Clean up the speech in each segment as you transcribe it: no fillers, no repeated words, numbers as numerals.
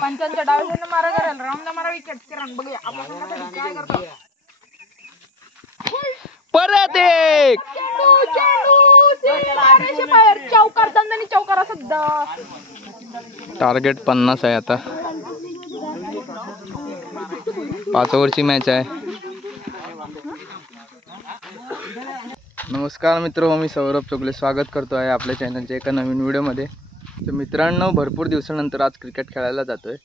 पंचांच्या डावीने मारा करेल राऊंडला मारा विकेट किरण बघूया आपण काय करतो परत एक चौकार दंडनी चौकार सध्या टार्गेट 50 आहे आता 5 ओव्हरची मॅच आहे. नमस्कार मित्र, मी सौरभ चोगले स्वागत करतो आहे आपल्या चॅनलच्या एका नवीन व्हिडिओमध्ये. तर मित्रांनो, भरपूर दिवसानंतर आज क्रिकेट खेळायला जातोय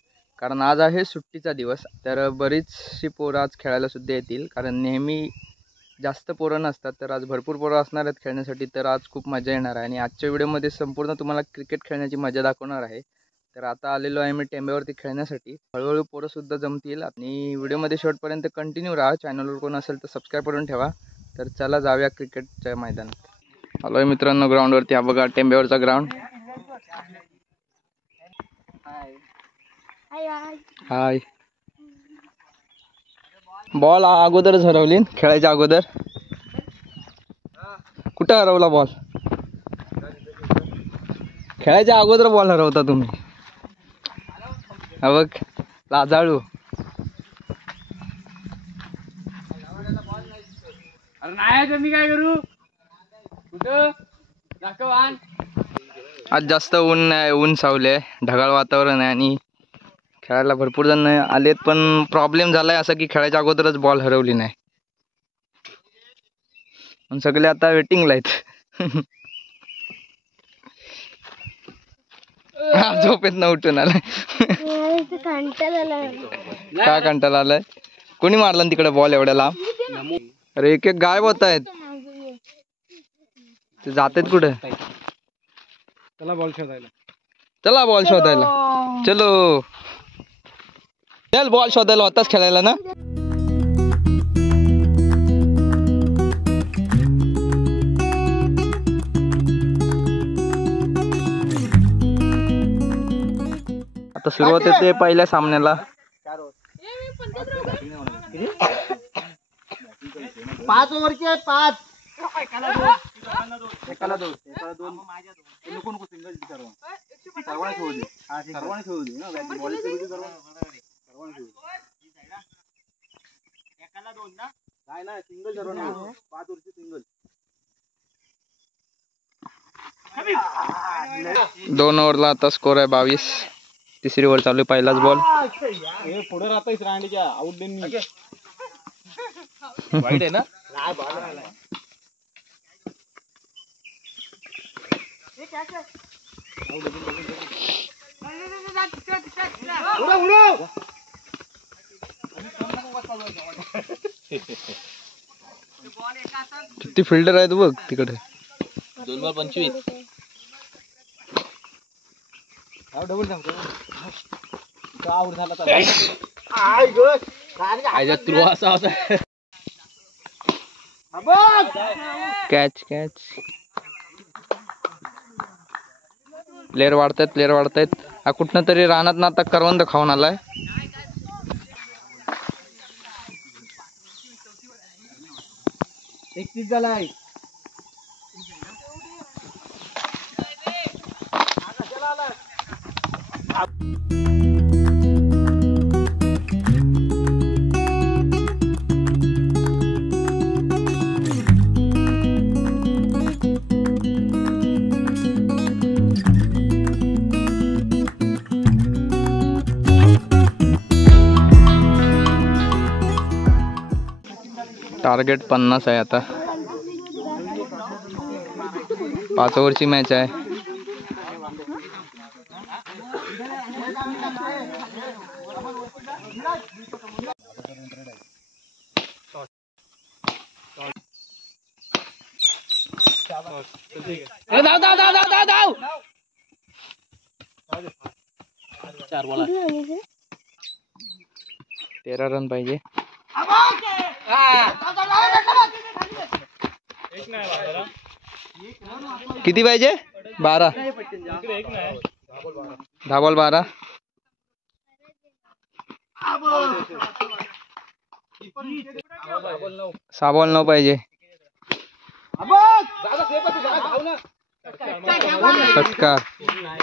कारण आज आहे सुट्टीचा दिवस. तर बरीचशी पोरं आज खेळायला सुद्धा येतील कारण नेहमी जास्त पोरं नसतात, तर आज भरपूर पोरं असणार आहेत खेळण्यासाठी. तर आज खूप मजा येणार आहे आणि आजच्या व्हिडिओमध्ये संपूर्ण तुम्हाला क्रिकेट खेळण्याची मजा दाखवणार आहे. तर आता आलेलो आहे मी टेंब्यावरती खेळण्यासाठी. हळूहळू पोरं सुद्धा जमतील आणि व्हिडिओमध्ये शेवटपर्यंत कंटिन्यू राहा. चॅनलवर कोण असेल तर सबस्क्राईब करून ठेवा. तर चला जाऊया क्रिकेटच्या मैदानात. आलो आहे मित्रांनो ग्राउंडवरती. हा बघा टेंब्यावरचा ग्राउंड. हाय. बॉल अगोदरच हरवली खेळायच्या अगोदर. कुठं हरवला बॉल? खेळायच्या अगोदर बॉल हरवता तुम्ही. हा बघ लाजाळू. अरे नाही तर मी काय करू? कुठं दाखव आण. आज जास्त ऊन नाही, ऊन सावले, ढगाळ वातावरण आहे आणि खेळायला भरपूर जण आलेत. पण प्रॉब्लेम झालाय असा की खेळायच्या अगोदरच बॉल हरवली नाही. पण सगळे आता वेटिंगला आहेत. झोपेत न उठून आलाय. काय कंटाळा आलाय? कोणी मारला तिकडे बॉल एवढ्या लांब? अरे एक एक गायब होत आहेत. ते जात आहेत कुठे? चला बॉल शोधायला. चला बॉल शोधायला. चलो चल बॉल शोधायला. होताच खेळायला ना. आता सुरुवात होते पहिल्या सामन्याला. 5 ओव्हरचे 5. एकाला दोन नको नको सिंगल सर्वांनी ठेवली. सर्वांनी ठेवली ना बॉलिंग सर्वांनी ठेवली. एकाला दोन ना. नाही सिंगल सर्वांनी 5 ओव्हरची सिंगल. 2 ओव्हरला आता स्कोर आहे 22. तिसरी ओव्हर चालू. पहिलाच बॉल. पुढे राहतोय रांडीच्या आउट देन मी. वाईट आहे ना. किती फिल्डर आहेत बघ तिकडे. 2 बॉल 25. डबल सांगतो आउट झाला तर थ्रो असा होता. Catch catch. प्लेअर वाढतायत. हा कुठनं तरी रानात ना आता करवंद खाऊन आलाय. एक 30 झाला आहे. टार्गेट 50 आहे आता. 5 ओव्हरची मॅच आहे. धाव 4 बॉल. 13 रन पाहिजे. किती पाहिजे? 12. 10 बॉल 12. 6 बॉल 9 पाहिजे. षटकार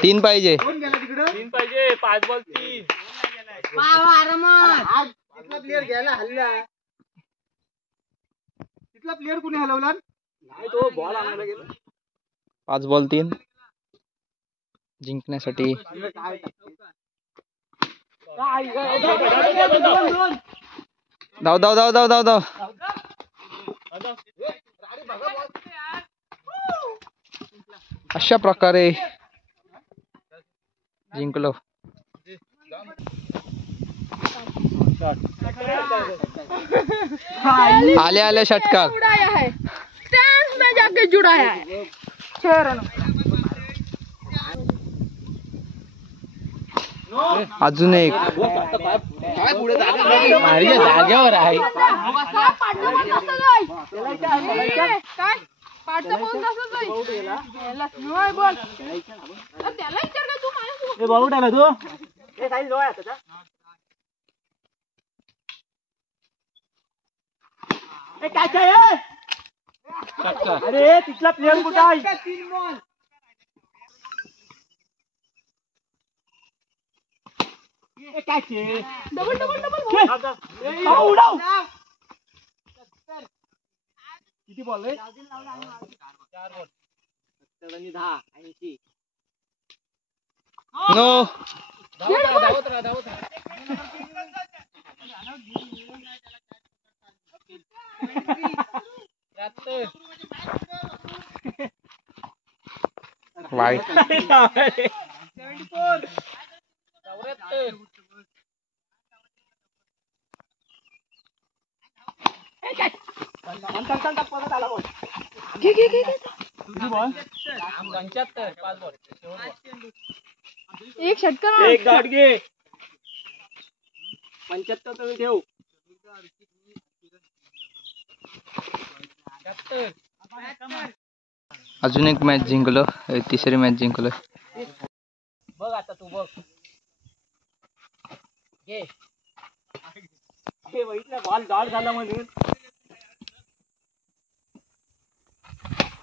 3 पाहिजे. कोण गेला तिकडं? 3 पाहिजे. 5 बॉल 3. आज तिथला प्लेअर घ्यायला हल्ला. तिथला प्लेअर कुणी हलवला? नाही तो बॉल आणायला गेला. 5 बॉल 3 जिंकण्यासाठी. धाव धाव धाव धाव धाव धाव. अशा प्रकारे जिंकलो. आले आले षटकार. उड़ाया है स्टैंड में जाके जुड़ाया है 6 रनों. अजून एक. जागेवर आहे. काय पाठचा बॉल तसंच आहे. याला नाही बॉल. त्याला विचार का तू माझ्यासोबत. भाऊ टाला तू. ए साईज लो आहे त्याचा. ए काय आहे? अरे तिथला प्लेअर कुठे आहे? 3 बॉल. ए काय आहे? Double double double. उडाव. किती बॉल रे? 4 बॉल. 70 आणि 10 80. नो. वाईट. 74. एक षटकार. एक डॉट घे. 75 तुम्ही ठेव. अजून एक मॅच जिंकलो. तिसरी मॅच जिंकलो. बघ आता तू बघ. घे बघितलं बॉल डॉट झाला म्हणून.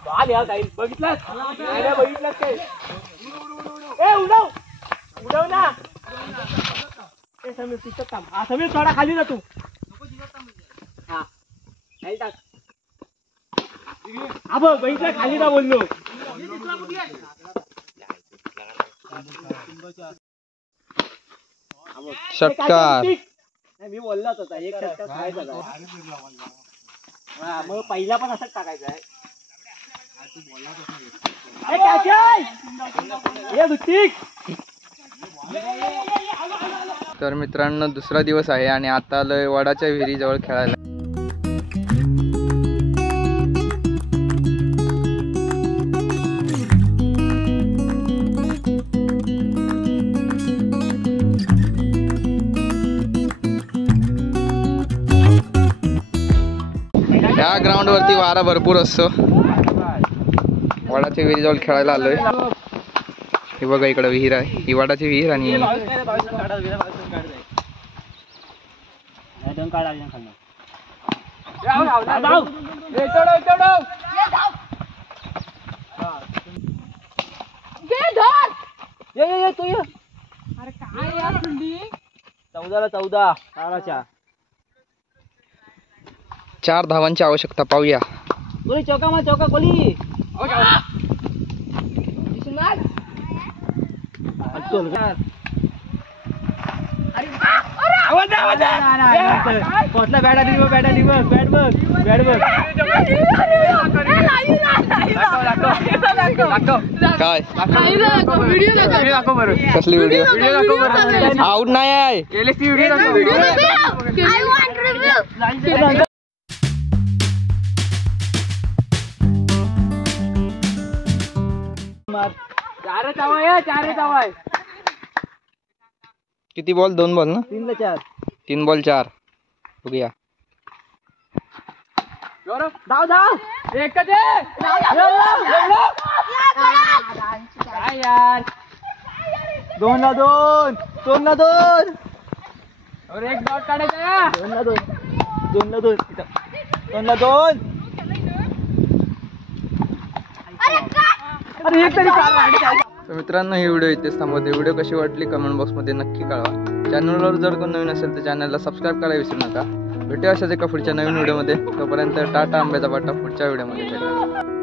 बॉल या जाईल. बघितलं बघितलं काय? ए उडव उडव ना. ए समीर तिथं थांब. हा समीर थोडा खाली जा तू. हा खाली टाक. हा बघ बघितलं खाली जा बोललो. षटकार. मी बोललाच होता एक षटकार खायचा. मग पहिला पण असंच टाकायचा आहे. तर मित्रांनो दुसरा दिवस आहे आणि आता आलोय वडाच्या विहिरीजवळ खेळायला. या ग्राउंड वरती वारा भरपूर असतो. वडाच्या विहिरीजवळ खेळायला आलोय. हे बघा इकडं विहीर आहे. ही वडाची विहीर आणि अरे काय यार फिल्डिंग. 14 4 4 धावांची आवश्यकता. पाहूया. कोली चौका मा चौका कोली. कसला बॅट आली बघ. बॅट आली बघ. बॅट बघ. बॅट बघ. काय व्हिडिओ दाखव बरं. कसली व्हिडिओ. आउट नाही आहे. चार आहे. किती बॉल. 2 बॉल ना. 3 ला 4. 3 बॉल 4. बघूया. धाव धाव. एकच आहे. काय यार. 2 ला 2. 2 ला 2. और एक डॉट काढायचा. 2 ला 2. 2 ला 2. 2 ला 2. अरे एक तरी कार राहिली काय? तर मित्रांनो ही व्हिडिओ इथेच थांबवते. व्हिडिओ कशी वाटली कमेंट बॉक्समध्ये नक्की कळवा. चॅनलवर जर कोण नवीन असेल तर चॅनलला सबस्क्राईब करायला विसरू नका. भेटूया अशाच एका पुढच्या नवीन व्हिडिओमध्ये. तोपर्यंत टाटा आंब्याचा वाटा पुढच्या व्हिडिओमध्ये भेटा.